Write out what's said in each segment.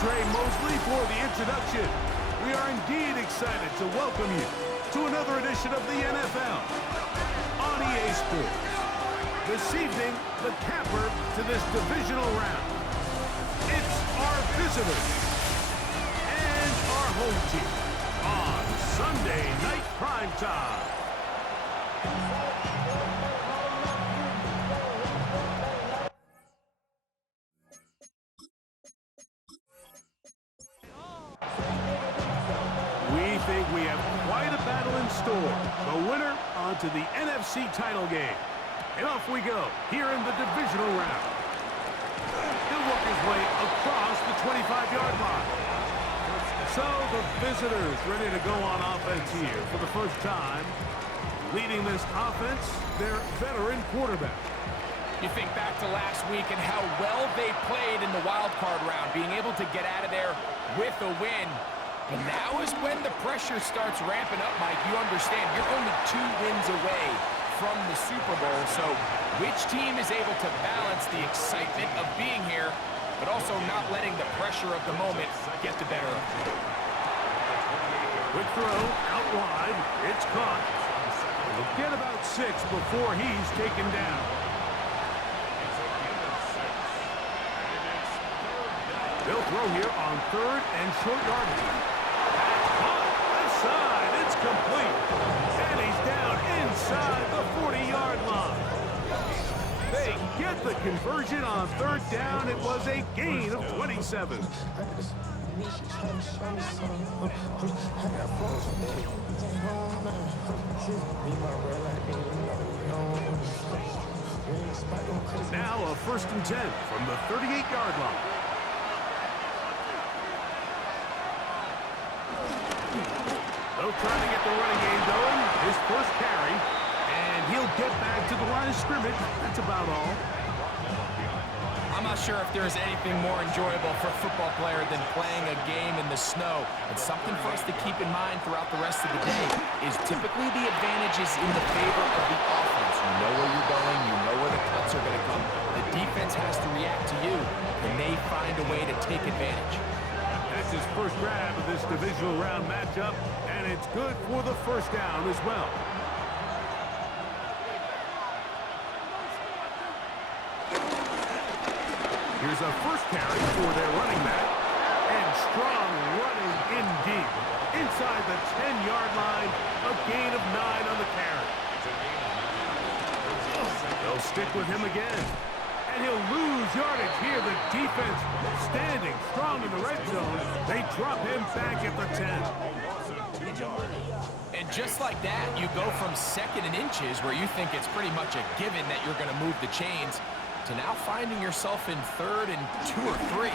Trey Mosley for the introduction. We are indeed excited to welcome you to another edition of the NFL on EA Sports. This evening, the capper to this divisional round. It's our visitors and our home team on Sunday Night Primetime. We think we have quite a battle in store. The winner onto the NFC title game. And off we go here in the divisional round. He'll work his way across the 25-yard line. So the visitors ready to go on offense here for the first time. Leading this offense, their veteran quarterback. You think back to last week and how well they played in the wild card round, being able to get out of there with a win. But now is when the pressure starts ramping up, Mike. You understand you're only 2 wins away from the Super Bowl. So which team is able to balance the excitement of being here, but also not letting the pressure of the moment get the better of them? Quick throw out wide. It's caught. He'll get about 6 before he's taken down. They'll throw here on 3rd and short yardage. That's caught. Left side. It's complete. And he's down inside the 40-yard line. They get the conversion on 3rd down. It was a gain of 27. Now a 1st and 10 from the 38-yard line. They'll try to get the running game going. His first carry. And he'll get back to the line of scrimmage. That's about all. I'm not sure if there is anything more enjoyable for a football player than playing a game in the snow. And something for us to keep in mind throughout the rest of the day is typically the advantages in the favor of the offense. You know where you're going. You know where the cuts are going to come. The defense has to react to you, and they find a way to take advantage. That's his first grab of this divisional round matchup, and it's good for the first down as well. Here's a first carry for their running back, and strong running indeed. Inside the 10-yard line, a gain of 9 on the carry. They'll stick with him again. And he'll lose yardage here. The defense standing strong in the red zone. They drop him back at the 10. And just like that, you go from 2nd and inches, where you think it's pretty much a given that you're going to move the chains, to now finding yourself in 3rd and 2 or 3.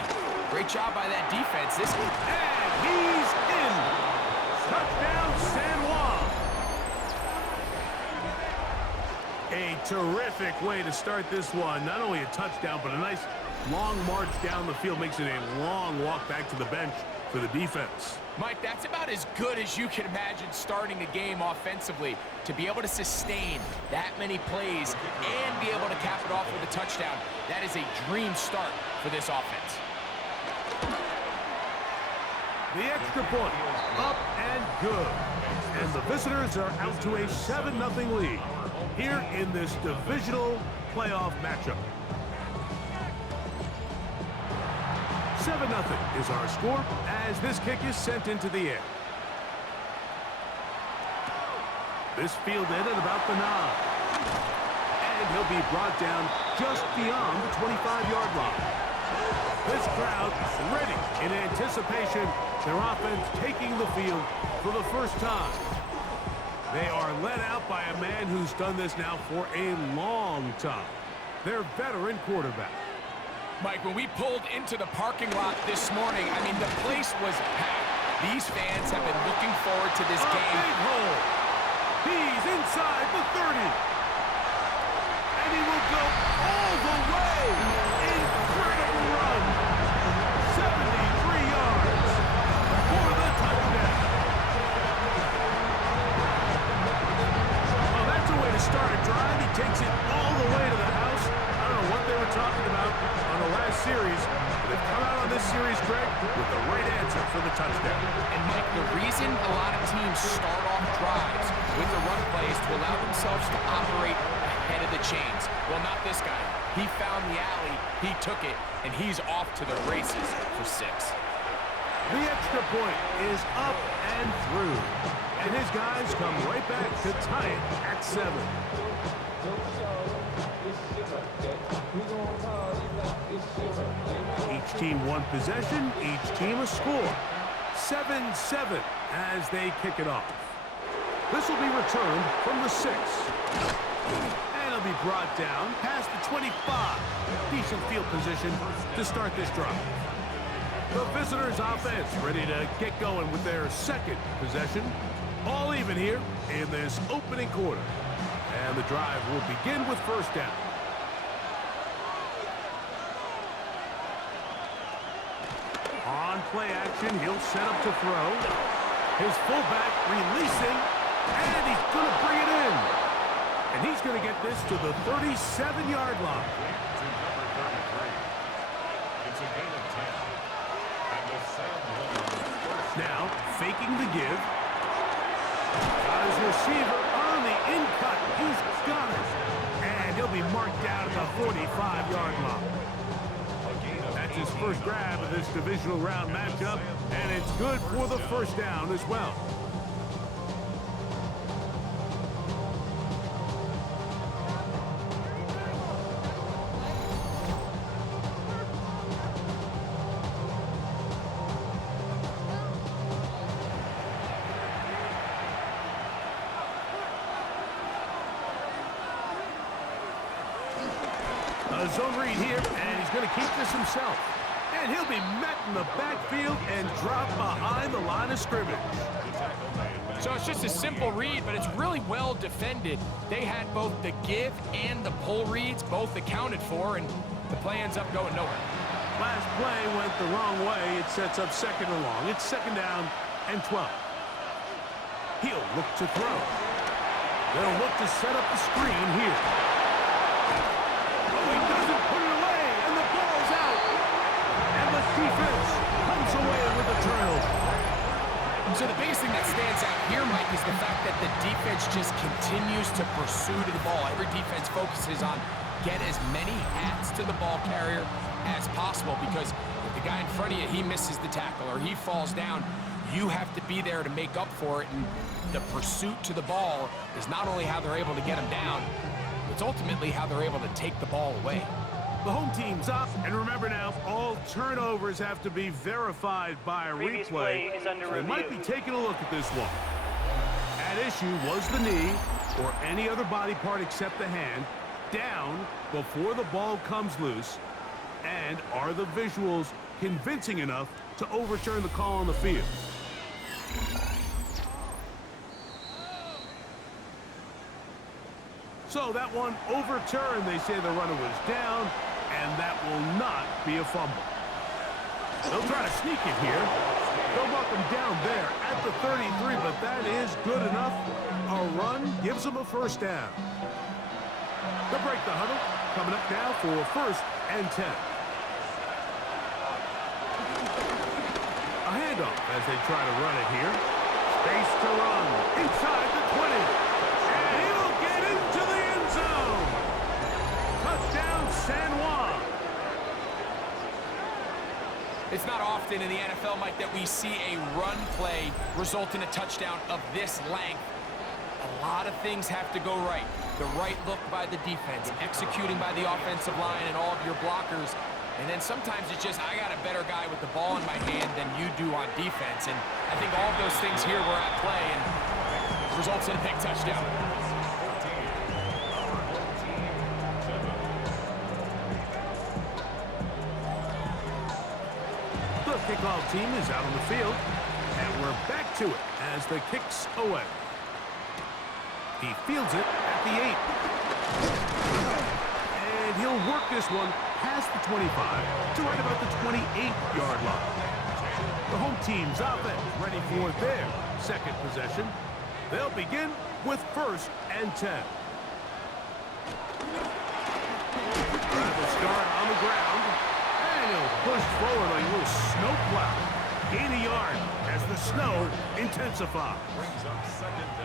Great job by that defense. And he's in. Touchdown, San Juan. A terrific way to start this one. Not only a touchdown, but a nice long march down the field. Makes it a long walk back to the bench for the defense. Mike, that's about as good as you can imagine starting a game offensively. To be able to sustain that many plays and be able to cap it off with a touchdown, that is a dream start for this offense. The extra point, up and good. And the visitors are out to a 7-0 lead here in this divisional playoff matchup. 7-0 is our score as this kick is sent into the air. This fielded at about the 9. And he'll be brought down just beyond the 25-yard line. This crowd ready in anticipation. Their offense taking the field for the first time. They are led out by a man who's done this now for a long time. Their veteran quarterback. Mike, when we pulled into the parking lot this morning, I mean, the place was packed. These fans have been looking forward to this game. Big hole. He's inside the 30. And he will go all the way. Incredible run. 73 yards for the touchdown. Well, that's a way to start a drive. He takes it all the way to the house. I don't know what they were talking about on the last series. They've come out on this this series, Greg, with the right answer for the touchdown. And, Mike, the reason a lot of teams start off drives with the run play is to allow themselves to operate ahead of the chains. Well, not this guy. He found the alley, he took it, and he's off to the races for 6. The extra point is up and through. And his guys come right back to tie it at 7. Each team one possession, each team a score. 7-7 as they kick it off. This will be returned from the 6. And it'll be brought down past the 25. Decent field position to start this drive. The visitors' offense ready to get going with their second possession. All even here in this opening quarter. And the drive will begin with first down. On play action, he'll set up to throw. His fullback releasing, and he's going to bring it in. And he's going to get this to the 37-yard line. Now, faking the give. Got his receiver on the in-cut. He's got it. And he'll be marked down at the 45-yard line. That's his first grab of this divisional round matchup, and it's good for the first down as well. A zone read here, and he's going to keep this himself. And he'll be met in the backfield and dropped behind the line of scrimmage. So it's just a simple read, but it's really well defended. They had both the give and the pull reads, both accounted for, and the play ends up going nowhere. Last play went the wrong way. It sets up second and long. It's second down and 12. He'll look to throw. They'll look to set up the screen here. Oh, he doesn't put it away, and the ball's out. And the defense comes away with a turnover. So the biggest thing that stands out here, Mike, is the fact that the defense just continues to pursue to the ball. Every defense focuses on get as many hats to the ball carrier as possible, because if the guy in front of you, he misses the tackle or he falls down, you have to be there to make up for it. And the pursuit to the ball is not only how they're able to get him down, it's ultimately how they're able to take the ball away. The home team's up, and remember now, all turnovers have to be verified by a Previous replay. play is under They might review. be taking a look at this one. At issue was the knee, or any other body part except the hand, down before the ball comes loose. And are the visuals convincing enough to overturn the call on the field? So that one overturned. They say the runner was down, and that will not be a fumble. They'll try to sneak it here. They'll mark him down there at the 33, but that is good enough. A run gives them a first down. They'll break the huddle. Coming up now for first and 10. A handoff as they try to run it here. Space to run inside the 20. And he'll get into the end zone. Touchdown, San Juan. It's not often in the NFL, Mike, that we see a run play result in a touchdown of this length. A lot of things have to go right. The right look by the defense, executing by the offensive line and all of your blockers. And then sometimes it's just, I got a better guy with the ball in my hand than you do on defense. And I think all of those things here were at play and results in a big touchdown. The kickoff team is out on the field, and we're back to it as the kick's away. He fields it at the 8. And he'll work this one past the 25 to right about the 28-yard line. The home team's offense ready for their second possession. They'll begin with first and 10. Travis start on the ground, and he'll pushed forward like a little snowplow. Gain a yard as the snow intensifies.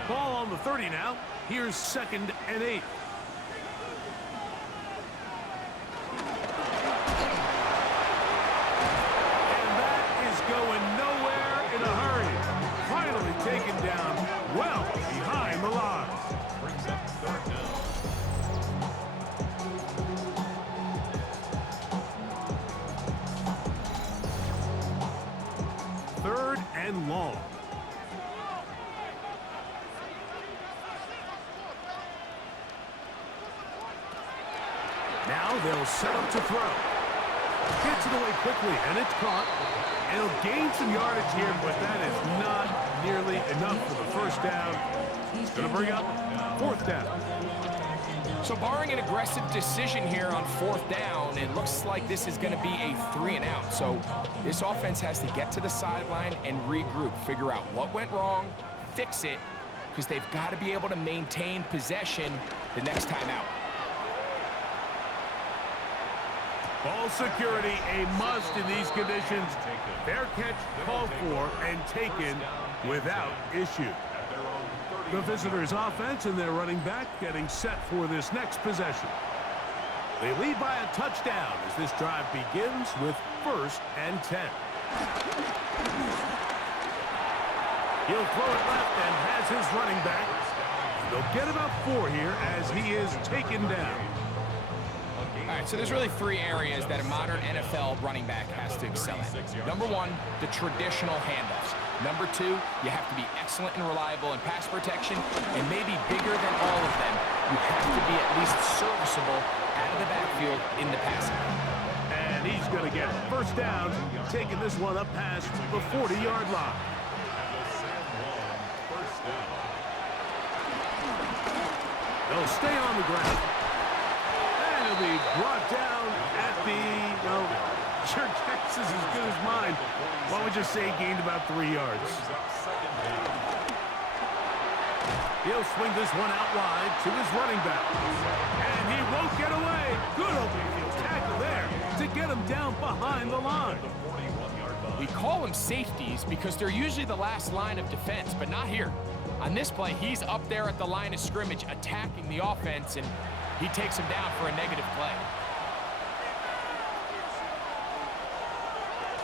Ball on the 30 now. Here's 2nd and 8. And that is going nowhere in a hurry. Finally taken down well behind the lines. Third and long. Now they'll set up to throw. Gets it away quickly, and it's caught. And he'll gain some yardage here, but that is not nearly enough for the first down. He's going to bring up 4th down. So barring an aggressive decision here on 4th down, it looks like this is going to be a 3-and-out. So this offense has to get to the sideline and regroup, figure out what went wrong, fix it, because they've got to be able to maintain possession the next time out. Ball security, a must in these conditions. Fair catch called for and taken without issue. The visitors' offense and their running back getting set for this next possession. They lead by a touchdown as this drive begins with 1st and 10. He'll throw it left and has his running back. They'll get about 4 here as he is taken down. All right, so there's really 3 areas that a modern NFL running back has to excel at. Number 1, the traditional handoffs. Number 2, you have to be excellent and reliable in pass protection, and maybe bigger than all of them, you have to be at least serviceable out of the backfield in the passing. And he's going to get 1st down, taking this one up past the 40-yard line. They'll stay on the ground. And he'll be brought down at the, well, your guess is as good as mine. Why don't we just say he gained about 3 yards? He'll swing this one out wide to his running back. And he won't get away. Good open field tackle there to get him down behind the line. We call them safeties because they're usually the last line of defense, but not here. On this play, he's up there at the line of scrimmage attacking the offense, and he takes him down for a negative play.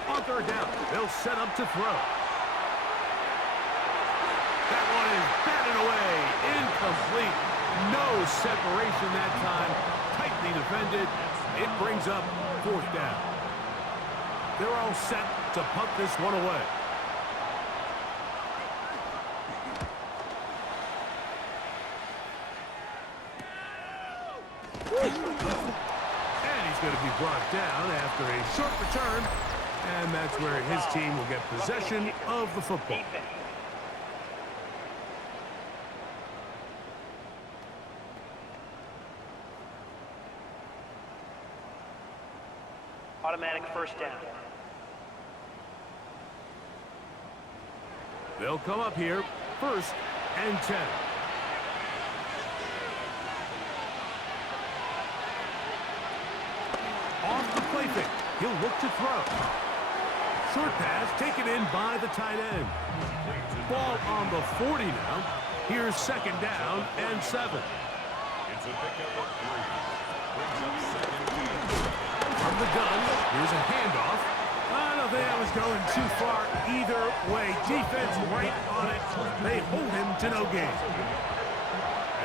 On 3rd down, they'll set up to throw. That one is batted away. Incomplete. No separation that time. Tightly defended. It brings up 4th down. They're all set to punt this one away. And he's going to be brought down after a short return. And that's where his team will get possession of the football. Automatic 1st down. They'll come up here, 1st and 10. Off the play fake. He'll look to throw. Short pass taken in by the tight end. Ball on the 40 now. Here's 2nd down and 7. It's a pickup of 3. Brings up 2nd and 8. From the gun, here's a handoff. I don't think that was going too far either way. Defense right on it. They hold him to no gain.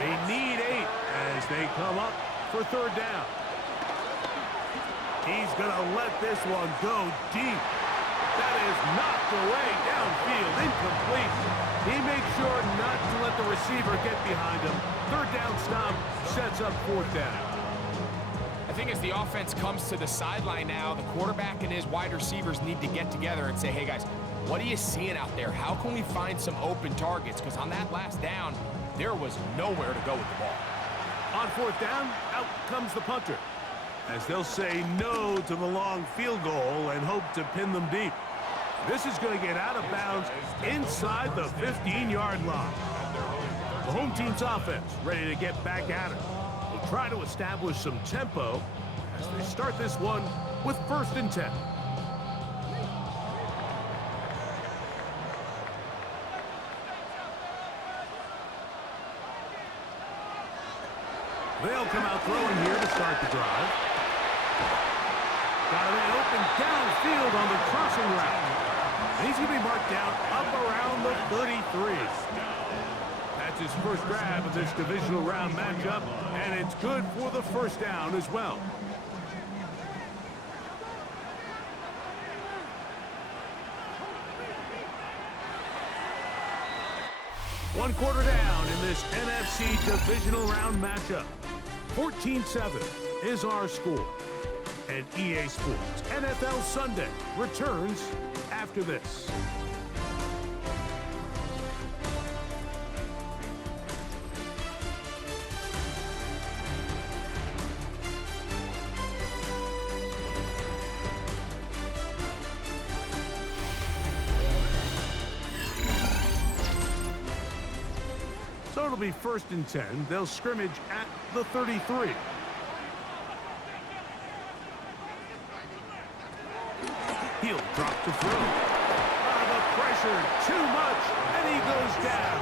They need 8 as they come up for 3rd down. He's going to let this one go deep. That is knocked away downfield, incomplete. He makes sure not to let the receiver get behind him. 3rd down stop sets up 4th down. I think as the offense comes to the sideline now, the quarterback and his wide receivers need to get together and say, hey guys, what are you seeing out there? How can we find some open targets? Because on that last down, there was nowhere to go with the ball. On 4th down, out comes the punter, as they'll say no to the long field goal and hope to pin them deep. This is going to get out of bounds inside the 15-yard line. The home team's offense ready to get back at it. They'll try to establish some tempo as they start this one with 1st and 10. They'll come out throwing here to start the drive. Got a man open downfield on the crossing route. And he's going to be marked down up around the 33. That's his first grab of this divisional round matchup, and it's good for the first down as well. One quarter down in this NFC divisional round matchup. 14-7 is our score. And EA Sports NFL Sunday returns after this. So it'll be 1st and 10. They'll scrimmage at the 33. He'll drop to throw. The pressure, too much, and he goes down.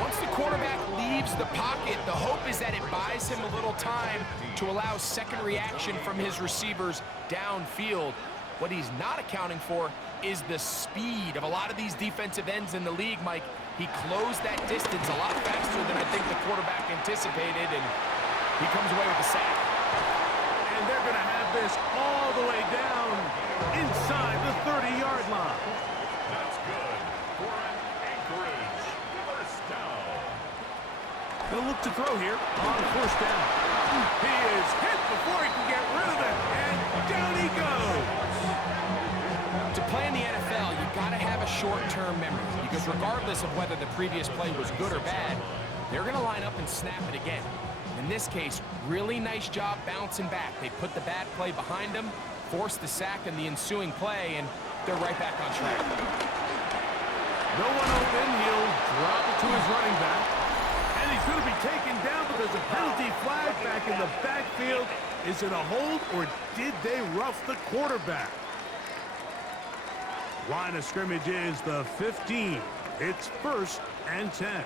Once the quarterback leaves the pocket, the hope is that it buys him a little time to allow second reaction from his receivers downfield. What he's not accounting for is the speed of a lot of these defensive ends in the league, Mike. He closed that distance a lot faster than I think the quarterback anticipated, and he comes away with a sack. And they're going to have this all the way down inside the 30-yard line. That's good for an Anchorage first down. They'll look to throw here on 1st down. He is hit before he can get rid of it, and down he goes. To play in the NFL, you've got to have a short-term memory, because regardless of whether the previous play was good or bad, they're going to line up and snap it again. In this case, really nice job bouncing back. They put the bad play behind them, forced the sack in the ensuing play, and they're right back on track. No one open. He'll drop it to his running back. And he's going to be taken down, but there's a penalty flag back in the backfield. Is it a hold, or did they rough the quarterback? Line of scrimmage is the 15. It's 1st and 10.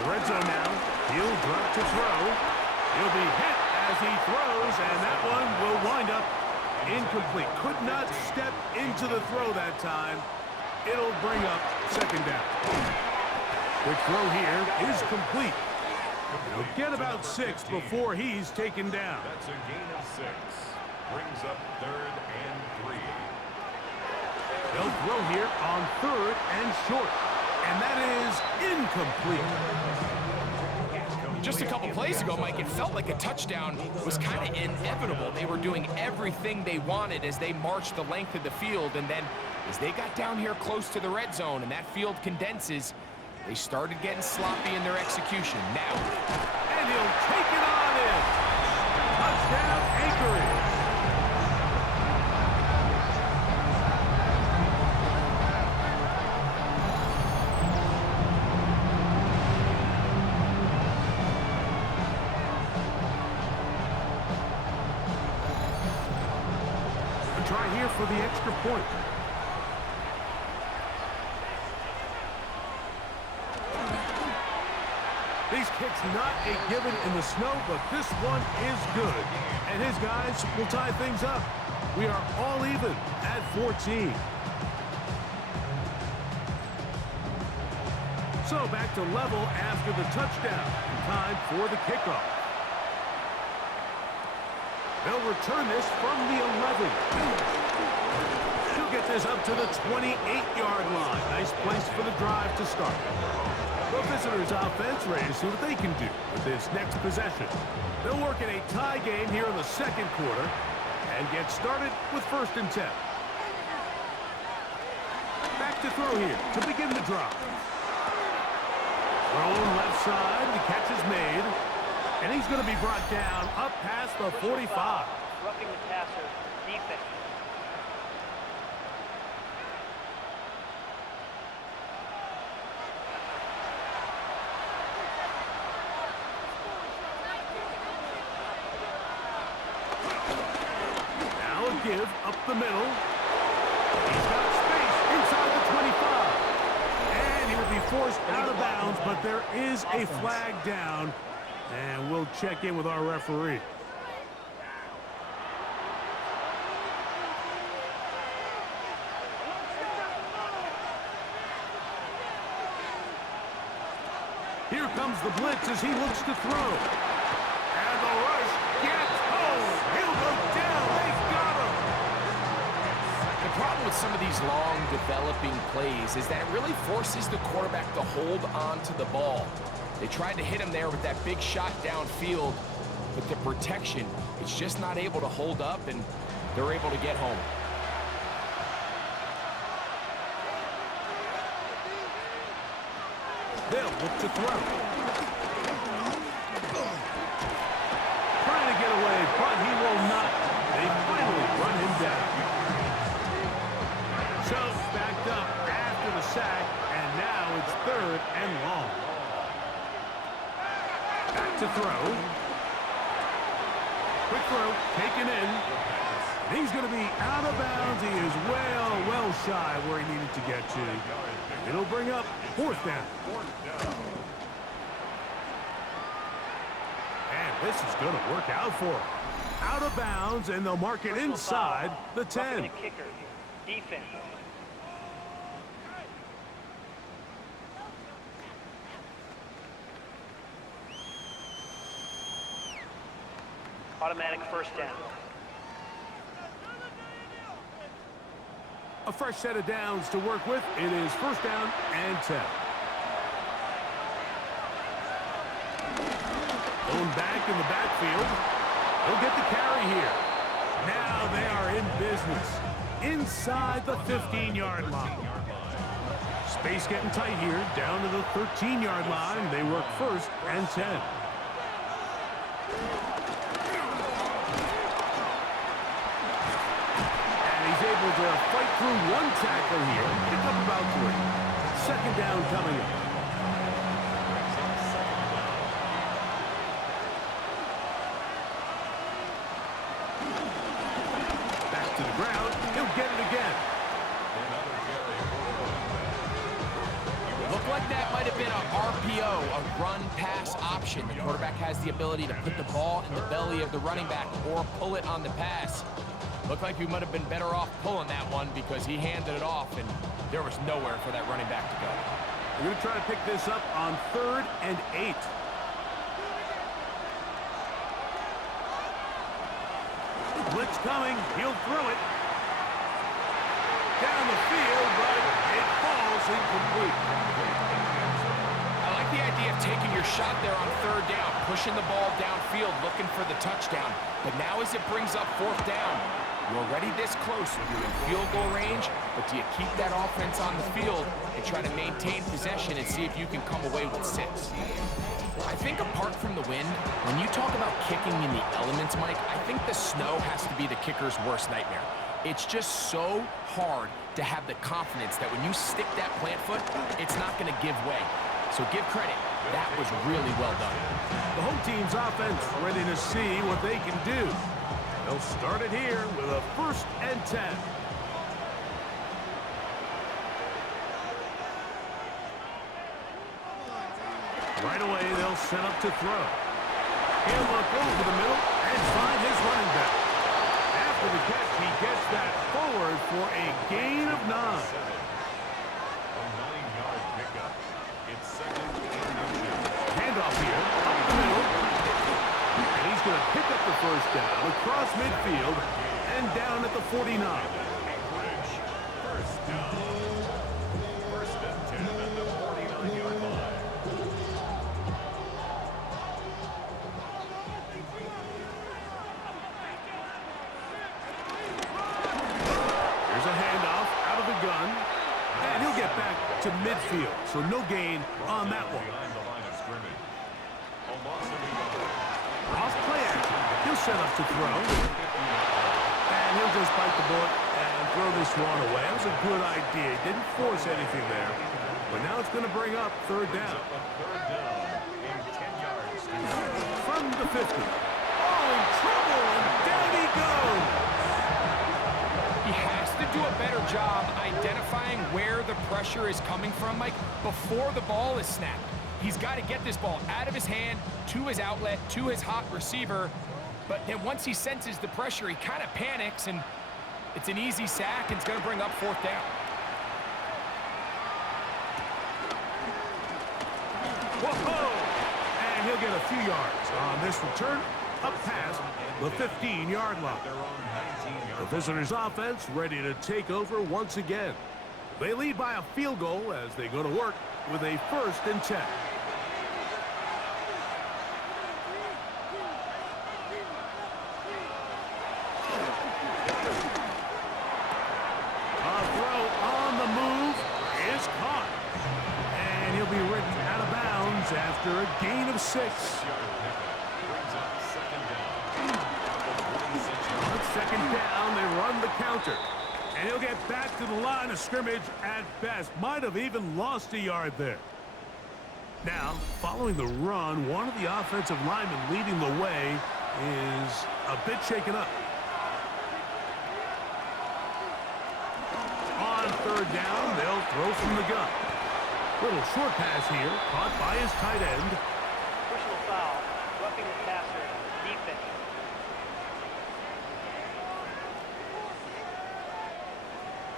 The red zone now. He'll drop to throw. He'll be hit as he throws, and that one will wind up incomplete. Could not step into the throw that time. It'll bring up 2nd down. Quick throw here is complete. He'll get about 6 before he's taken down. That's a gain of 6. Brings up 3rd and 3. They'll throw here on 3rd and short. And that is incomplete. Just a couple plays ago, Mike, it felt like a touchdown was kind of inevitable. They were doing everything they wanted as they marched the length of the field, and then as they got down here close to the red zone and that field condenses, they started getting sloppy in their execution. Now, and he'll take it on in. Touchdown, Anchorage. Try here for the extra point. These kicks not a given in the snow, but this one is good. And his guys will tie things up. We are all even at 14. So back to level after the touchdown. Time for the kickoff. They'll return this from the 11. He'll get this up to the 28-yard line. Nice place for the drive to start. The visitors' offense ready to see what they can do with this next possession. They'll work in a tie game here in the 2nd quarter and get started with 1st and 10. Back to throw here to begin the drive. Thrown left side, the catch is made. And he's going to be brought down up past the 45. Roughing the passer, defense. Now a give up the middle. He's got space inside the 25. And he will be forced out of bounds, but there is a flag down. And we'll check in with our referee. Here comes the blitz as he looks to throw. And the rush gets home. He'll go down. They've got him. The problem with some of these long developing plays is that it really forces the quarterback to hold on to the ball. They tried to hit him there with that big shot downfield, but the protection, it's just not able to hold up, and they're able to get home. They'll look to throw. Trying to get away, but he will not. They finally run him down. So backed up after the sack, and now it's 3rd and long. Back to throw. Quick throw, taken in. And he's going to be out of bounds. He is well shy where he needed to get to. It'll bring up 4th down. And this is going to work out for him. Out of bounds, and they'll mark it inside the 10. Kicker, defense. Automatic 1st down. A fresh set of downs to work with. It is 1st down and 10. Going back in the backfield. He'll get the carry here. Now they are in business. Inside the 15-yard line. Space getting tight here. Down to the 13-yard line. They work 1st and 10. Able to fight through one tackle here. Pick up about 3. 2nd down coming up. Back to the ground. He'll get it again. Looked like that might have been a RPO, a run-pass option. The quarterback has the ability to put the ball in the belly of the running back or pull it on the pass. Looked like we might have been better off pulling that one because he handed it off, and there was nowhere for that running back to go. We're going to try to pick this up on 3rd and 8. Blitz coming. He'll throw it. Down the field, but it falls incomplete. I like the idea of taking your shot there on 3rd down, pushing the ball downfield, looking for the touchdown. But now as it brings up 4th down, you're already this close. You're in field goal range, but do you keep that offense on the field and try to maintain possession and see if you can come away with 6? I think apart from the wind, when you talk about kicking in the elements, Mike, I think the snow has to be the kicker's worst nightmare. It's just so hard to have the confidence that when you stick that plant foot, it's not going to give way. So give credit. That was really well done. The home team's offense ready to see what they can do. They'll start it here with a 1st and 10. Right away, they'll set up to throw. He'll look over the middle and find his running back. After the catch, he gets that forward for a gain of 9. A 9-yard pickup. It's 2nd and 10. Handoff here, up the middle. And he's going to pick up the 1st down across midfield and down at the 49. Bridge. 1st down. 1st and 10 at the 49-yard line. Here's a handoff out of the gun. And he'll get back to midfield, so no gain on that one. Behind the line of scrimmage. A loss of 8. Off play action. He'll set up to throw. And he'll just bite the bullet and throw this one away. That was a good idea. Didn't force anything there. But now it's going to bring up 3rd down. A 3rd down and 10 yards. From the 50. Oh, in trouble, and down he goes. He has to do a better job identifying where the pressure pressure is coming from, Mike, before the ball is snapped. He's got to get this ball out of his hand, to his outlet, to his hot receiver. But then once he senses the pressure, he kind of panics, and it's an easy sack, and it's going to bring up 4th down. Whoa! And he'll get a few yards on this return up past the 15-yard line. The visitors' offense ready to take over once again. They lead by a field goal as they go to work with a 1st and 10. A throw on the move is caught. And he'll be written out of bounds after a gain of 6. On 2nd down, they run the counter. And he'll get back to the line of scrimmage at best. Might have even lost a yard there. Now, following the run, one of the offensive linemen leading the way is a bit shaken up. On 3rd down, they'll throw from the gun. Little short pass here, caught by his tight end. Personal foul. Roughing the passer. Defense.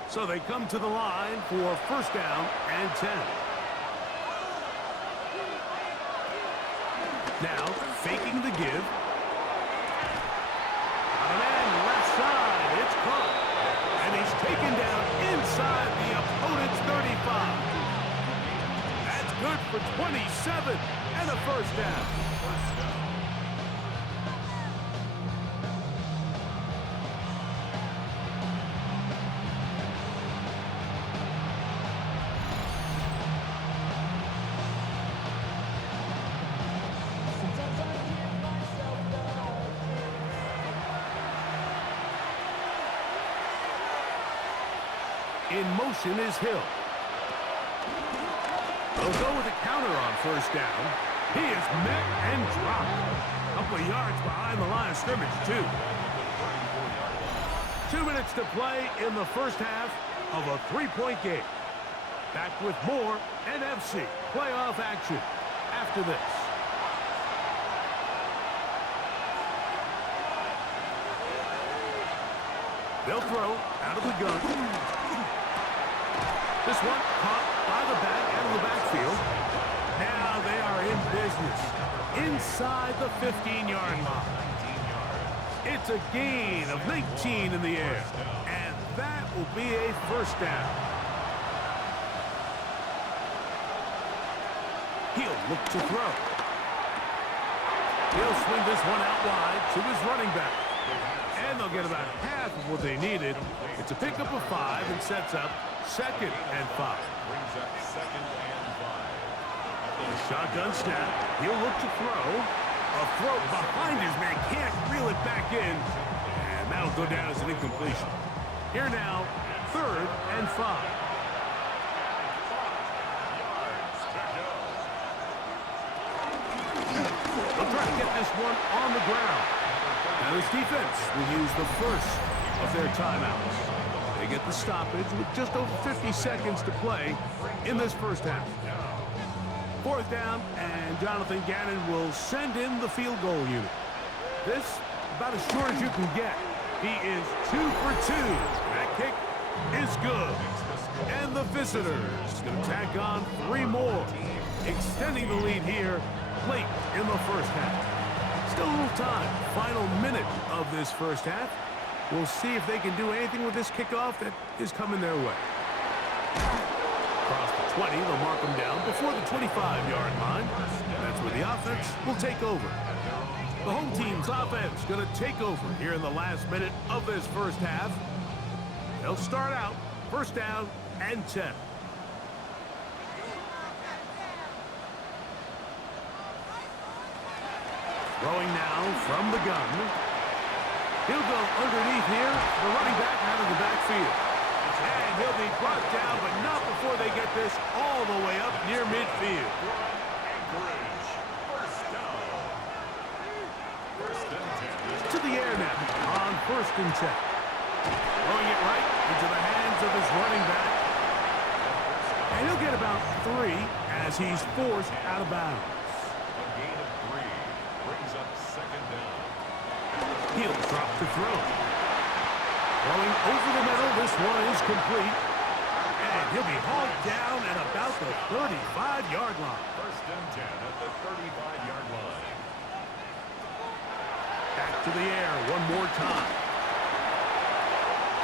So they come to the line for 1st down and 10. Now, faking the give. And then left side, it's caught. And he's taken down inside the opponent's 35. That's good for 27 and a 1st down. In motion is Hill. They'll go with a counter on 1st down. He is met and dropped. A couple of yards behind the line of scrimmage, too. 2 minutes to play in the 1st half of a 3-point game. Back with more NFC playoff action after this. They'll throw out of the gun. This one caught by the back out of the backfield. Now they are in business inside the 15-yard line. It's a gain of 19 in the air, and that will be a 1st down. He'll look to throw. He'll swing this one out wide to his running back. And they'll get about half of what they needed. It's a pickup of 5 and sets up 2nd and 5. The shotgun snap. He'll look to throw. A throw behind his man. Can't reel it back in. And that'll go down as an incompletion. Here now, 3rd and 5. They'll try to get this one on the ground. Now this defense will use the first of their timeouts. They get the stoppage with just over 50 seconds to play in this 1st half. 4th down, and Jonathan Gannon will send in the field goal unit. This, about as short as you can get. He is 2 for 2. That kick is good. And the visitors going to tack on 3 more, extending the lead here late in the 1st half. Still a little time. Final minute of this 1st half. We'll see if they can do anything with this kickoff that is coming their way. Across the 20, they'll mark them down before the 25-yard line. That's where the offense will take over. The home team's offense going to take over here in the last minute of this 1st half. They'll start out 1st down and 10. Throwing now from the gun. He'll go underneath here, the running back out of the backfield. And he'll be brought down, but not before they get this all the way up near midfield. To the air now on 1st and 10. Throwing it right into the hands of his running back. And he'll get about 3 as he's forced out of bounds. A gain of 3 brings up second down. He'll drop to throw. Throwing over the middle, this one is complete. And he'll be hauled down at about the 35-yard line. First and 10 at the 35-yard line. Back to the air one more time.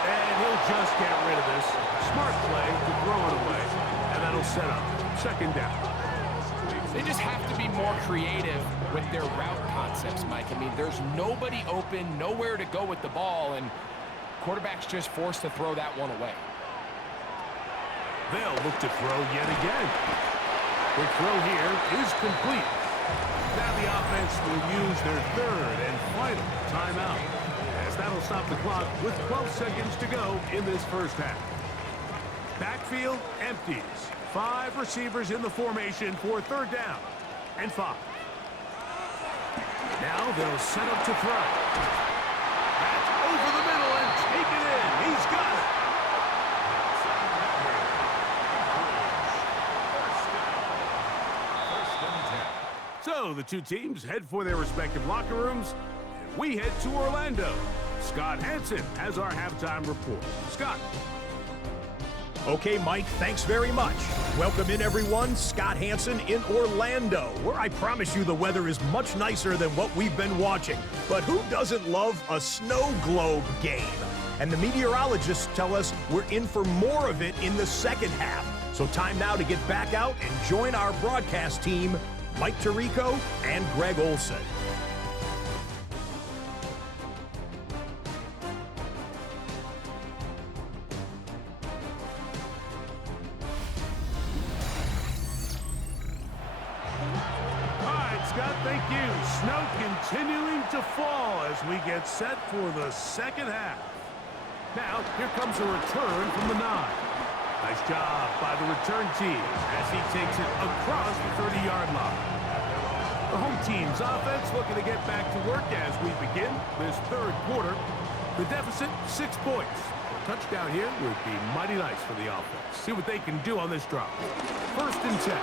And he'll just get rid of this. Smart play to throw it away. And that'll set up second down. They just have to be more creative with their route concepts, Mike. I mean, there's nobody open, nowhere to go with the ball, and quarterback's just forced to throw that one away. They'll look to throw yet again. The throw here is complete. Now the offense will use their third and final timeout, as that'll stop the clock with 12 seconds to go in this first half. Backfield empties. 5 receivers in the formation for third down and 5. Now they'll set up to throw. That's over the middle and take it in. He's got it. So the two teams head for their respective locker rooms, and we head to Orlando. Scott Hansen has our halftime report. Scott. Okay, Mike, thanks very much. Welcome in, everyone. Scott Hansen in Orlando, where I promise you the weather is much nicer than what we've been watching. But who doesn't love a snow globe game? And the meteorologists tell us we're in for more of it in the second half. So time now to get back out and join our broadcast team, Mike Tirico and Greg Olson. Scott, thank you. Snow continuing to fall as we get set for the second half. Now, here comes a return from the 9. Nice job by the return team as he takes it across the 30-yard line. The home team's offense looking to get back to work as we begin this third quarter. The deficit, 6 points. A touchdown here would be mighty nice for the offense. See what they can do on this drop. First and 10.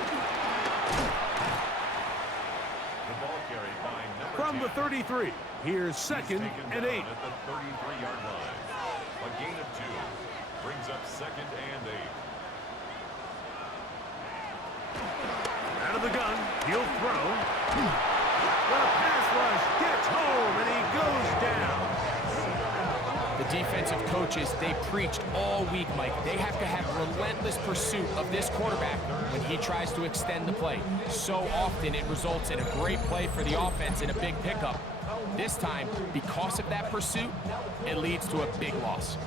From the 33, here's second and 8. At the 33-yard line. A gain of 2 brings up second and 8. Out of the gun, he'll throw. The pass rush gets home, and he goes down. The defensive coaches, they preached all week, Mike. They have to have relentless pursuit of this quarterback when he tries to extend the play. So often it results in a great play for the offense and a big pickup. This time, because of that pursuit, it leads to a big loss.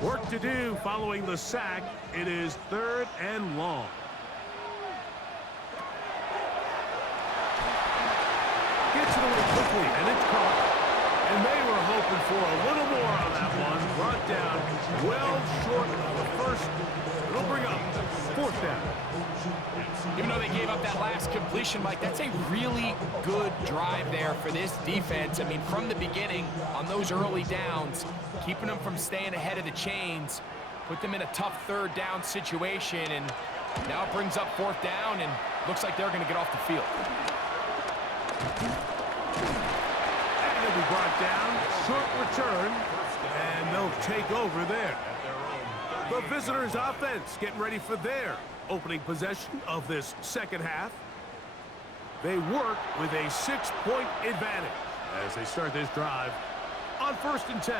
Work to do following the sack. It is third and long. Gets it away quickly, and it's caught. And they were hoping for a little more on that one. Brought down well short of the first. It'll bring up fourth down. Even though they gave up that last completion, Mike, that's a really good drive there for this defense. I mean, from the beginning, on those early downs, keeping them from staying ahead of the chains, put them in a tough third down situation, and now it brings up fourth down, and looks like they're going to get off the field. And he'll be brought down, short return, and they'll take over there. The visitors' offense getting ready for their opening possession of this second half. They work with a 6-point advantage as they start this drive on first and 10.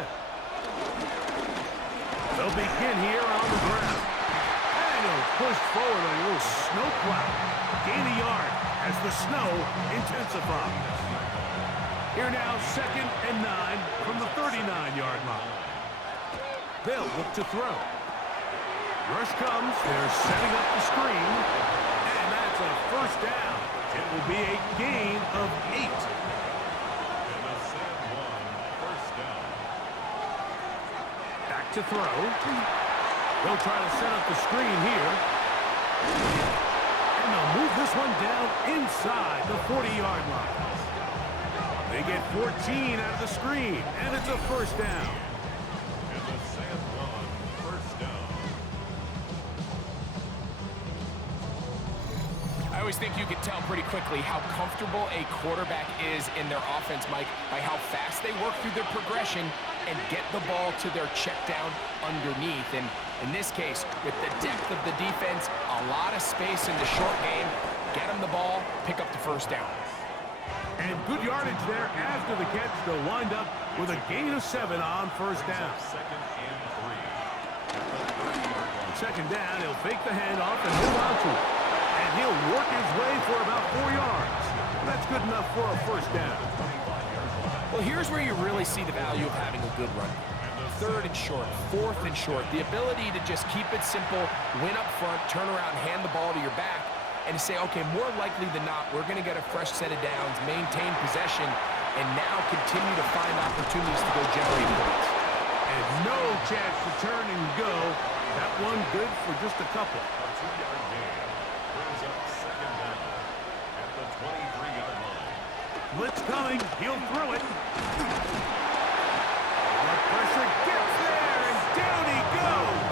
They'll begin here on the ground. And he'll push forward a little snow cloud. Gain a yard as the snow intensifies. Here now, second and 9 from the 39-yard line. They'll look to throw. Rush comes. They're setting up the screen. And that's a first down. It will be a gain of 8. Back to throw. They'll try to set up the screen here. And they'll move this one down inside the 40-yard line. They get 14 out of the screen, and it's a first down. And the San Juan first down. I always think you can tell pretty quickly how comfortable a quarterback is in their offense, Mike, by how fast they work through their progression and get the ball to their check down underneath. And in this case, with the depth of the defense, a lot of space in the short game, get them the ball, pick up the first down. And good yardage there after the catch. They'll wind up with a gain of 7 on first down. Second and 3. Second down, he'll fake the handoff and hold on to it. And he'll work his way for about 4 yards. That's good enough for a first down. Well, here's where you really see the value of having a good run. Third and short, fourth and short, the ability to just keep it simple, win up front, turn around, hand the ball to your back, and say, okay, more likely than not, we're going to get a fresh set of downs, maintain possession, and now continue to find opportunities to go generate points. And no chance to turn and go. That one good for just a couple. A 2-yard gain brings up second down at the 23-yard line. Blitz coming. He'll throw it. The pressure gets there, and down he goes.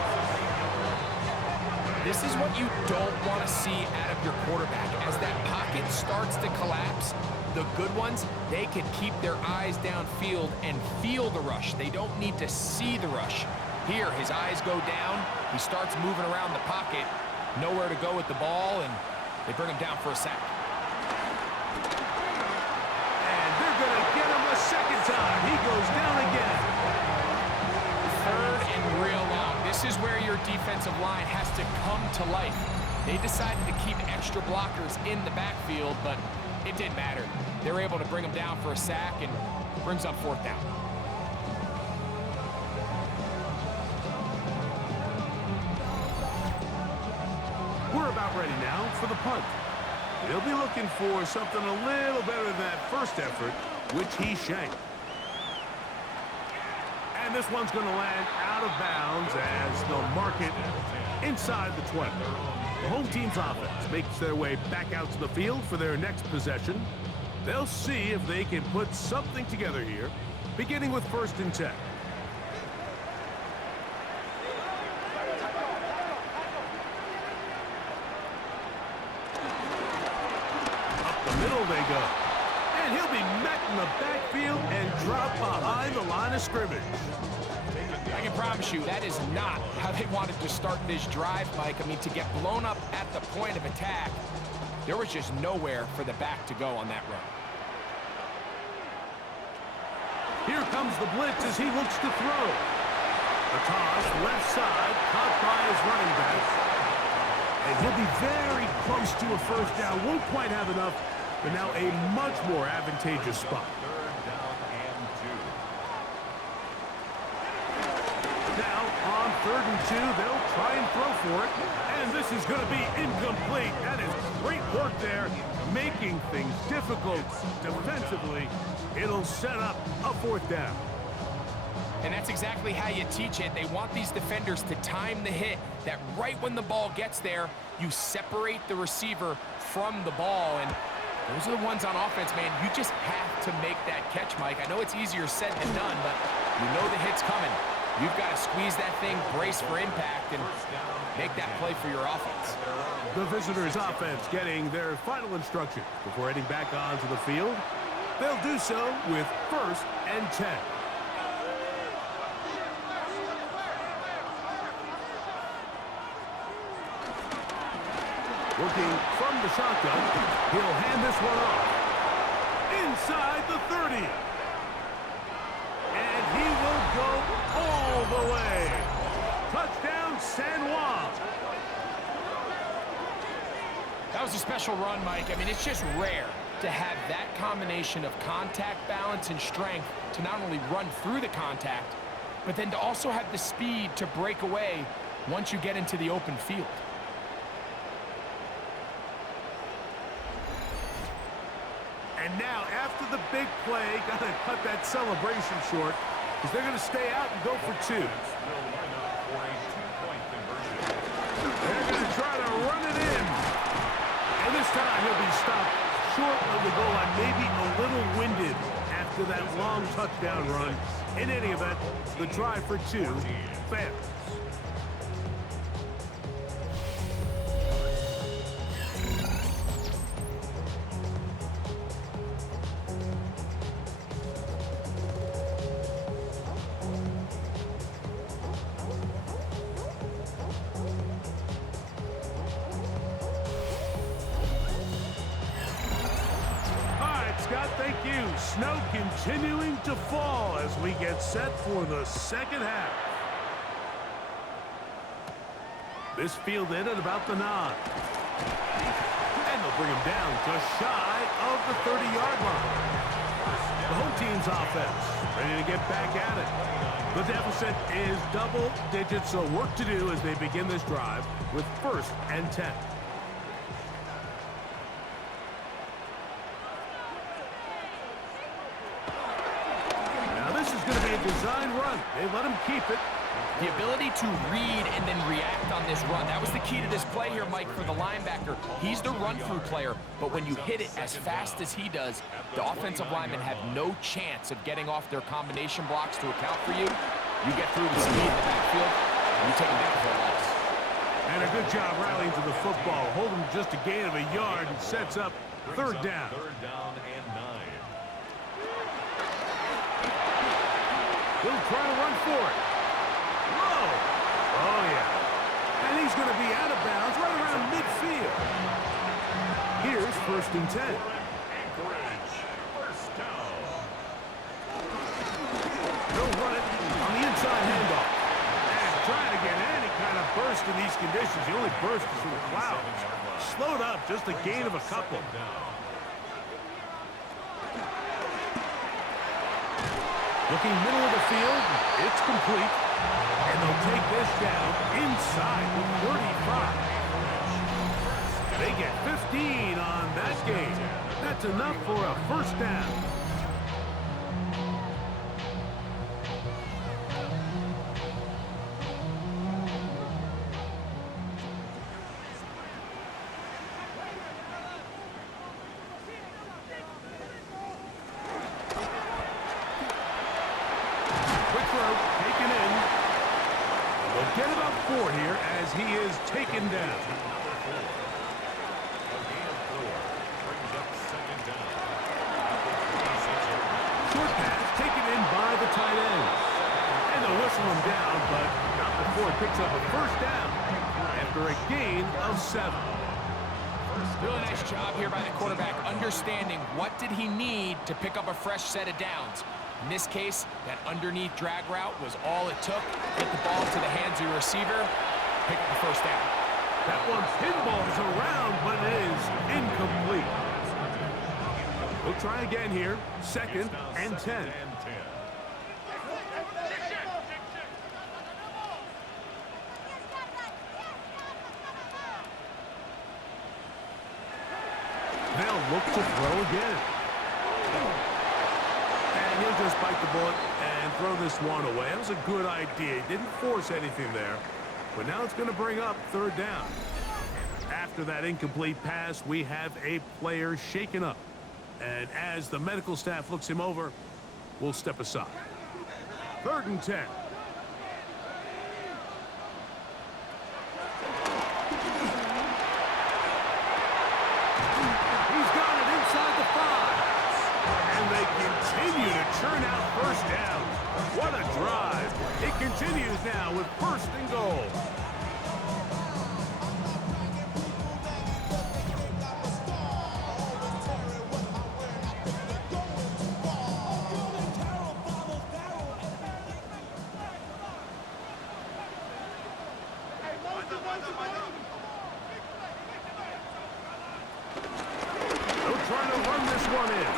This is what you don't want to see out of your quarterback. As that pocket starts to collapse, the good ones, they can keep their eyes downfield and feel the rush. They don't need to see the rush. Here, his eyes go down. He starts moving around the pocket. Nowhere to go with the ball, and they bring him down for a sack. And they're going to get him a second time. He goes down again. Third and real long. This is where your defensive line has to come to life. They decided to keep extra blockers in the backfield, but it didn't matter. They were able to bring him down for a sack and brings up fourth down. We're about ready now for the punt. They'll be looking for something a little better than that first effort, which he shanked. And this one's going to land out of bounds as they'll mark it inside the 20. The home team's offense makes their way back out to the field for their next possession. They'll see if they can put something together here, beginning with 1st and 10. Up the middle they go. And he'll be met in the backfield and dropped behind the line of scrimmage. I can promise you that is not how they wanted to start this drive, Mike. I mean, to get blown up at the point of attack, there was just nowhere for the back to go on that run. Here comes the blitz as he looks to throw. The toss left side, caught by his running back. And he'll be very close to a first down. Won't quite have enough, but now a much more advantageous spot. Third down and 2. Now, on 3rd and 2, they'll try and throw for it. And this is going to be incomplete. That is great work there, making things difficult defensively. It'll set up a 4th down. And that's exactly how you teach it. They want these defenders to time the hit, that right when the ball gets there, you separate the receiver from the ball. And those are the ones on offense, man. You just have to make that catch, Mike. I know it's easier said than done, but you know the hit's coming. You've got to squeeze that thing, brace for impact, and make that play for your offense. The visitors' offense getting their final instructions before heading back onto the field. They'll do so with 1st and 10. Working from the shotgun, he'll hand this one off. Inside the 30. And he will go all the way. Touchdown, San Juan. That was a special run, Mike. I mean, it's just rare to have that combination of contact balance and strength to not only run through the contact, but then to also have the speed to break away once you get into the open field. And now, after the big play, got to cut that celebration short because they're going to stay out and go for 2. Will line up for a 2-point conversion. They're going to try to run it in. And this time he'll be stopped short of the goal line, maybe a little winded after that long touchdown run. In any event, the try for 2 fails. Thank you. Snow continuing to fall as we get set for the second half. This fielded at about the 9. And they'll bring him down just shy of the 30-yard line. The home team's offense ready to get back at it. The deficit is double digits, so work to do as they begin this drive with 1st and 10. Design run. They let him keep it. The ability to read and then react on this run. That was the key to this play here, Mike, for the linebacker. He's the run-through player, but when you hit it as fast as he does, the offensive linemen have no chance of getting off their combination blocks to account for you. You get through with speed in the backfield, and you take him down for a loss. And a good job rallying to the football. Holding just a gain of a yard and sets up 3rd down. 3rd down and 9. He'll try to run for it. Whoa! Oh, yeah. And he's going to be out of bounds right around midfield. Here's 1st and 10. Anchorage. 1st down. He'll run it on the inside handoff. And trying to get any kind of burst in these conditions. The only burst is through the clouds. Slowed up, just a gain of a couple. Looking middle of the field, it's complete. And they'll take this down inside the 35. They get 15 on that game. That's enough for a 1st down. Get about 4 here as he is taken down. Short pass taken in by the tight end. And they'll whistle him down, but not before it picks up a 1st down after a gain of 7. Really nice job here by the quarterback, understanding what did he need to pick up a fresh set of downs. In this case, that underneath drag route was all it took. Get the ball to the hands of your receiver, pick up the 1st down. That one pinballs around, but it is incomplete. We'll try again here. 2nd and 10. They'll look to throw again. And he'll just bite the bullet and throw this one away. That was a good idea. He didn't force anything there. But now it's going to bring up 3rd down. After that incomplete pass, we have a player shaken up. And as the medical staff looks him over, we'll step aside. 3rd and 10. Continue to churn out 1st down. What a drive. It continues now with 1st and goal. They'll try to run this one in.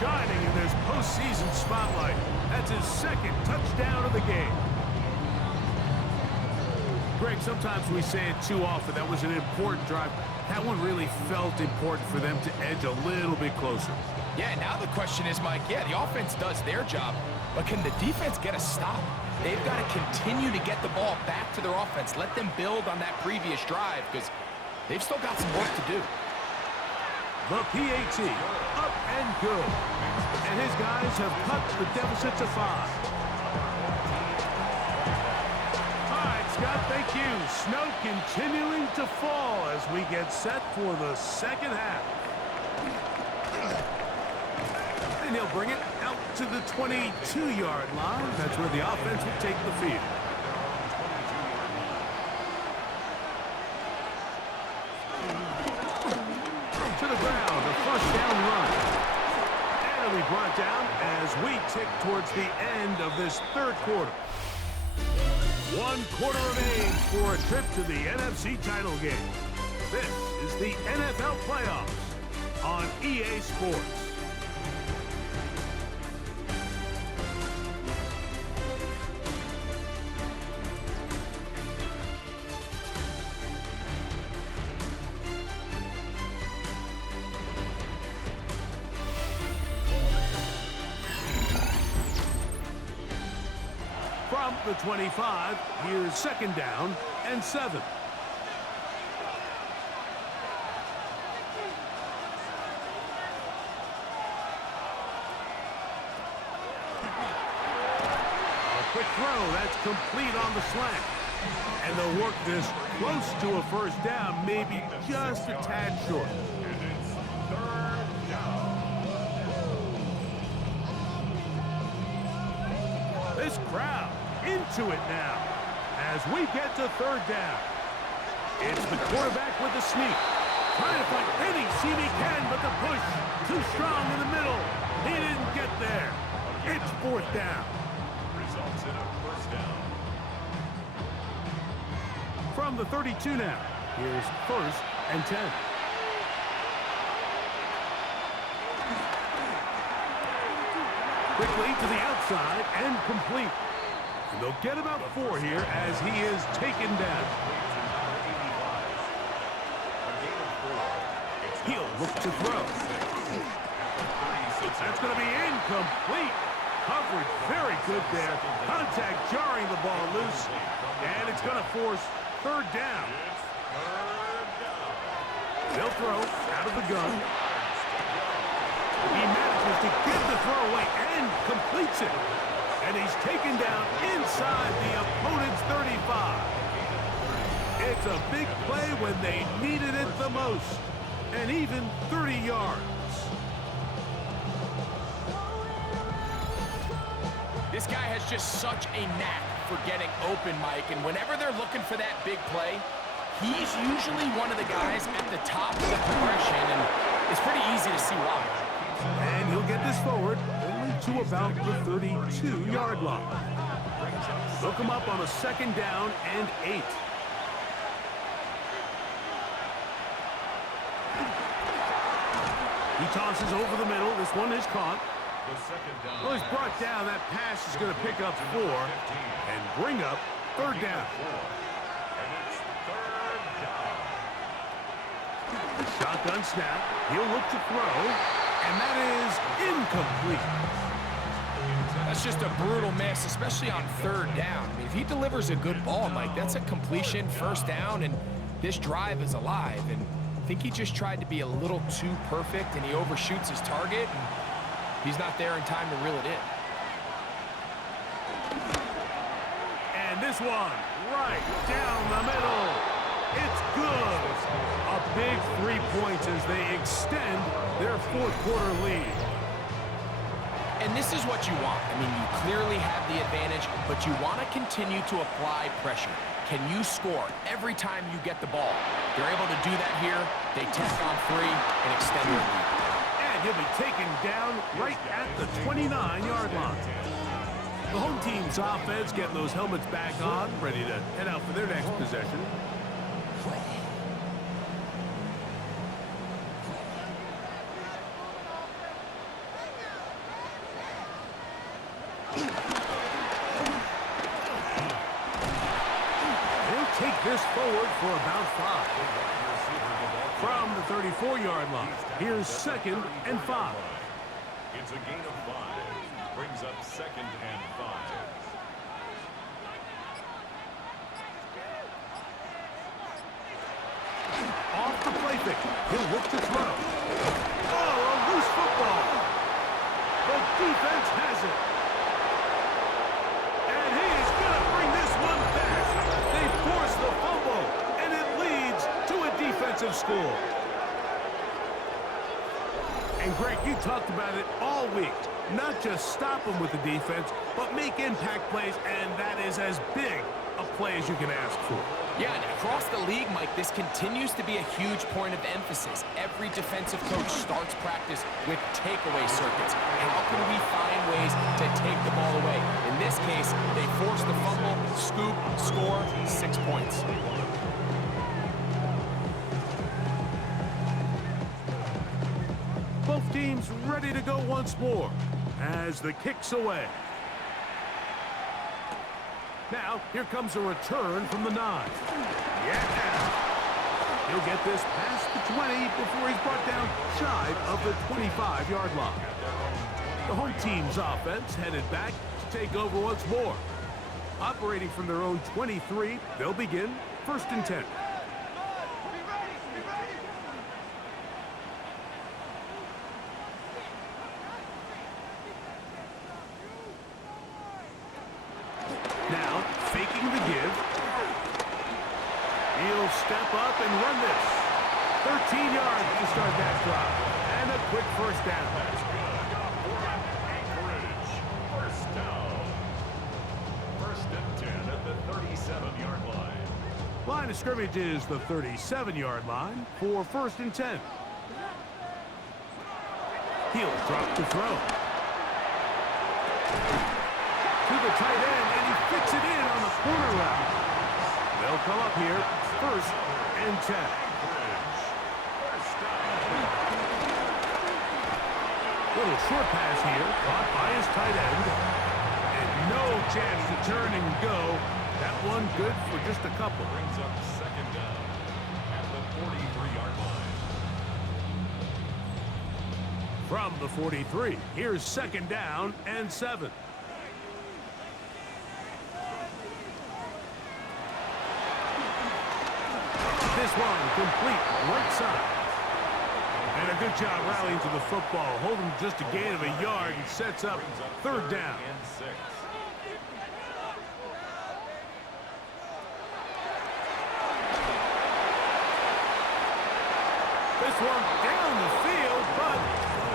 Shining in this postseason spotlight. That's his 2nd touchdown of the game. Greg, sometimes we say it too often. That was an important drive. That one really felt important for them to edge a little bit closer. Yeah, now the question is, Mike, the offense does their job. But can the defense get a stop? They've got to continue to get the ball back to their offense. Let them build on that previous drive because they've still got some work to do. The PAT, up and good. And his guys have cut the deficit to 5. All right, Scott, thank you. Snow continuing to fall as we get set for the second half. And he'll bring it out to the 22-yard line. That's where the offense will take the field. To the ground, a first down run. And it'll be brought down as we tick towards the end of this third quarter. 1 quarter remains for a trip to the NFC title game. This is the NFL playoffs on EA Sports. From the 25, here's second down and 7. A quick throw, that's complete on the slant. And they'll work this close to a first down, maybe just a tad short. This crowd into it now as we get to third down. It's the quarterback with the sneak. Trying to find any seam he can, but the push too strong in the middle. He didn't get there. It's fourth down. Results in a first down. From the 32 now, here's first and 10. Quickly to the outside and complete. And they'll get about 4 here as he is taken down. He'll look to throw. That's going to be incomplete. Coverage very good there. Contact jarring the ball loose. And it's going to force third down. They'll throw out of the gun. He manages to get the throw away and completes it. And he's taken down inside the opponent's 35. It's a big play when they needed it the most. And even 30 yards. This guy has just such a knack for getting open, Mike. And whenever they're looking for that big play, he's usually one of the guys at the top of the progression. And it's pretty easy to see why. And he'll get this forward only to about the 32-yard line. Look him up on a second down and 8. He tosses over the middle. This one is caught. Well, he's brought down. That pass is going to pick up 4 and bring up third down. The shotgun snap. He'll look to throw. And that is incomplete. That's just a brutal miss, especially on third down. I mean, if he delivers a good ball, Mike, that's a completion, first down, and this drive is alive. And I think he just tried to be a little too perfect, and he overshoots his target, and he's not there in time to reel it in. And this one, right down the middle. It's good. A big 3 points as they extend their fourth quarter lead. And this is what you want. I mean, you clearly have the advantage, but you want to continue to apply pressure. Can you score every time you get the ball? They're able to do that here. They tack on 3 and extend their lead. And he'll be taken down right at the 29-yard line. The home team's offense getting those helmets back on, ready to head out for their next possession. Take this forward for about 5. From the 34-yard line, here's second and 5. It's a gain of 5. brings up 2nd and 5. Off the play fake. He'll look to throw. Oh, a loose football. The defense has it. And he is going to bring this one back. They force the fumble, and it leads to a defensive score. And Greg, you talked about it all week. Not just stop them with the defense, but make impact plays, and that is as big a play as you can ask for. Yeah, and across the league, Mike, this continues to be a huge point of emphasis. Every defensive coach starts practice with takeaway circuits. How can we find ways to take the ball away? In this case, they force the fumble, scoop, score, 6 points. Both teams ready to go once more as the kick's away. Now, here comes a return from the 9. Yeah! He'll get this past the 20 before he's brought down shy of the 25-yard line. The home team's offense headed back to take over once more. Operating from their own 23, they'll begin 1st and 10. Now, faking the give. He'll step up and run this. 13 yards to start that drive. And a quick first down. That's good. Anchorage. First down. 1st and 10 at the 37-yard line. Line of scrimmage is the 37-yard line for 1st and 10. He'll drop to throw. To the tight end, and he fits it in on the corner route. They'll come up here, 1st and 10. Little short pass here, caught by his tight end. And no chance to turn and go. That one good for just a couple. Brings up 2nd down at the 43-yard line. From the 43, here's 2nd down and 7. This one complete right side. And a good job rallying to the football. Holding just a gain of a yard and sets up 3rd down. And 6. This one down the field, but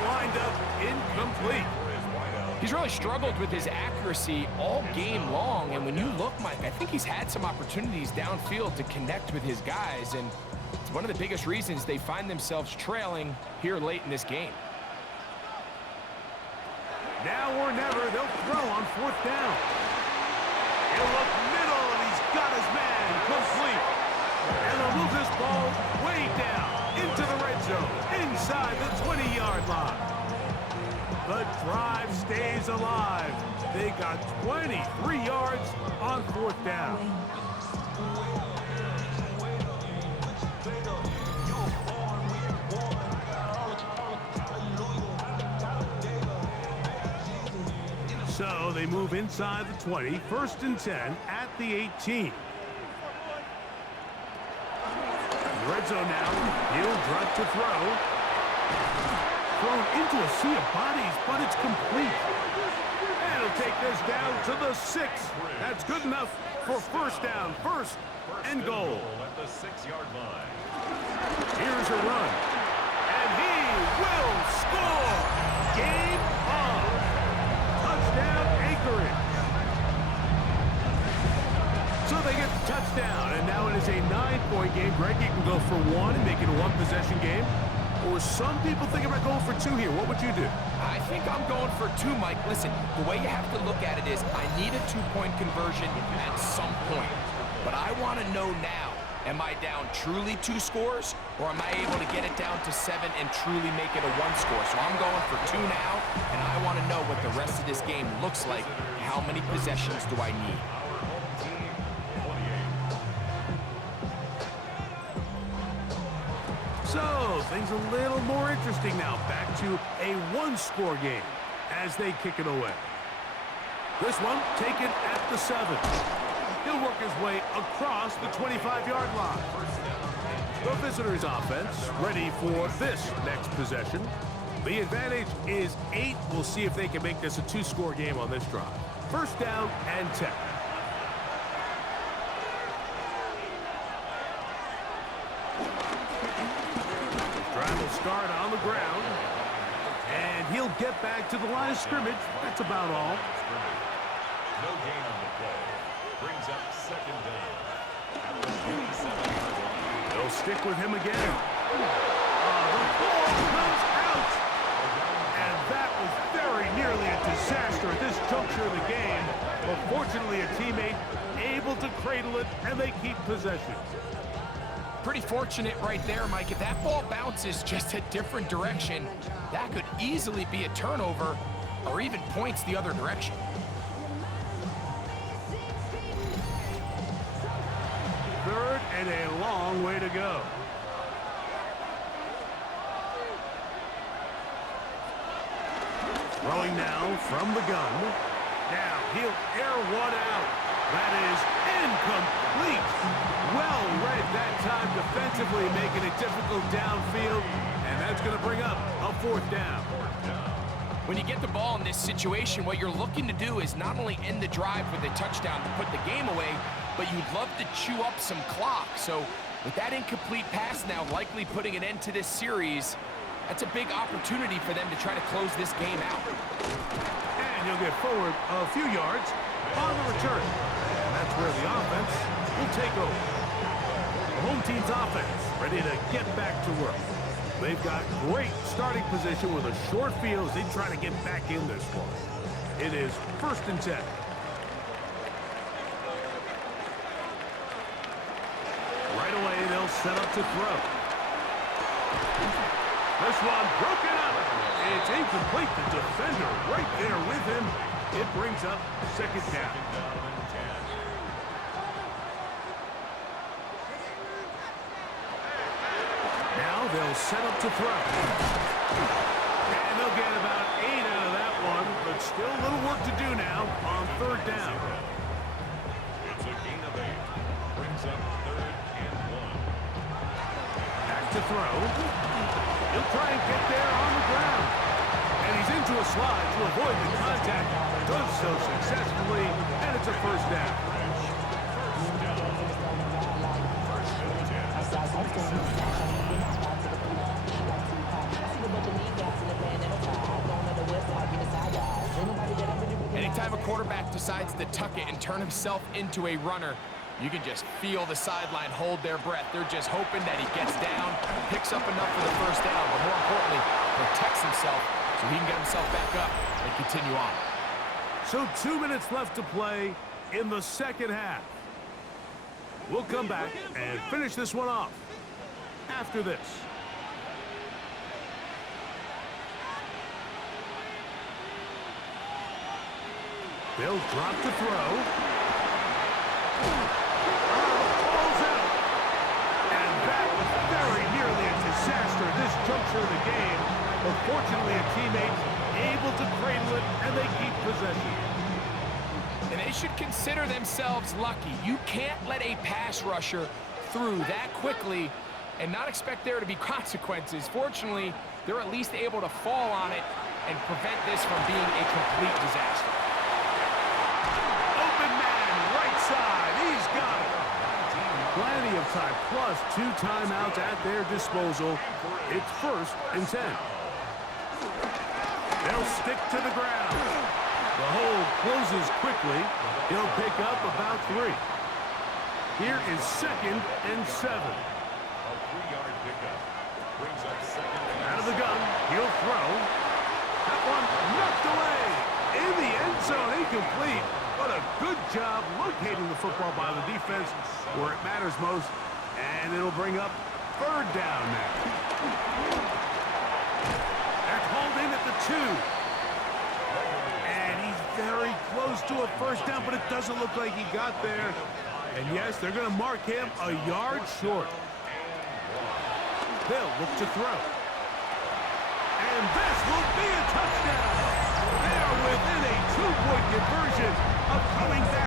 lined up incomplete. He's really struggled with his accuracy all game long, and when you look, Mike, I think he's had some opportunities downfield to connect with his guys, and it's one of the biggest reasons they find themselves trailing here late in this game. Now or never, they'll throw on 4th down. He'll look middle, and he's got his man complete. And they'll move this ball way down into the red zone, inside the 20-yard line. The drive stays alive. They got 23 yards on 4th down. So they move inside the 20, 1st and 10 at the 18. Red zone now. He'll drop to throw. Thrown into a sea of bodies, but it's complete. And he'll take this down to the 6. That's good enough for 1st down, 1st and goal. At the 6-yard line. Here's a run. And he will score. Game on. Touchdown, Anchorage. So they get the touchdown, and now it is a 9-point game. Greg, you can go for 1 and make it a 1-possession game. Or some people think about going for 2 here. What would you do? I think I'm going for 2, Mike. Listen, the way you have to look at it is I need a 2-point conversion at some point. But I want to know now, am I down truly 2 scores, or am I able to get it down to 7 and truly make it a 1 score? So I'm going for 2 now, and I want to know what the rest of this game looks like. How many possessions do I need? So, things a little more interesting now. Back to a 1-score game as they kick it away. This one taken at the 7. He'll work his way across the 25-yard line. The visitors' offense ready for this next possession. The advantage is 8. We'll see if they can make this a 2-score game on this drive. First down and 10. Drive will start on the ground. And he'll get back to the line of scrimmage. That's about all. No gain on the play. Brings up second down. At the 27-yard line. They'll stick with him again. The ball comes out. And that was very nearly a disaster at this juncture of the game. But fortunately, a teammate able to cradle it, and they keep possession. Pretty fortunate right there, Mike. If that ball bounces just a different direction, that could easily be a turnover or even points the other direction. Third and a long way to go. Throwing now from the gun. Now he'll air one out. That is incomplete. Well read that time defensively, making it difficult downfield. And that's going to bring up a 4th down. When you get the ball in this situation, what you're looking to do is not only end the drive with a touchdown to put the game away, but you'd love to chew up some clock. So with that incomplete pass now likely putting an end to this series, that's a big opportunity for them to try to close this game out. And he'll get forward a few yards on the return. And that's where the offense will take over. The home team's offense ready to get back to work. They've got great starting position with a short field as they try to get back in this one. It is 1st and 10. Right away, they'll set up to throw. This one broken up. It's incomplete. The defender right there with him. It brings up 2nd down. Now they'll set up to throw. And they'll get about 8 out of that one, but still a little work to do now on 3rd down. It's a gain of 8. Brings up 3rd and 1. Back to throw. He'll try and get there on the ground. And he's into a slide to avoid the contact. Does so successfully, and it's a 1st down. Anytime a quarterback decides to tuck it and turn himself into a runner, you can just feel the sideline hold their breath. They're just hoping that he gets down, picks up enough for the 1st down, but more importantly, protects himself so he can get himself back up and continue on. So 2 minutes left to play in the 2nd half. We'll come back and finish this one off after this. They'll drop to throw. Ball's out. And that was very nearly a disaster at this juncture of the game. But fortunately, a teammate able to cradle it, and they keep possession. And they should consider themselves lucky. You can't let a pass rusher through that quickly and not expect there to be consequences. Fortunately, they're at least able to fall on it and prevent this from being a complete disaster. Open man, right side. He's got it. Plenty of time, plus 2 timeouts at their disposal. It's 1st and 10. They'll stick to the ground. The hold closes quickly. He'll pick up about 3. Here is 2nd and 7. A 3-yard pickup. Brings up 2nd and Out of the gun, he'll throw. That one knocked away. In the end zone, incomplete. But a good job locating the football by the defense where it matters most. And it'll bring up 3rd down now. They're called in at the 2. And he's very close to a 1st down, but it doesn't look like he got there. And yes, they're going to mark him a yard short. They'll look to throw. And this will be a touchdown. There within a two-point conversion of coming back.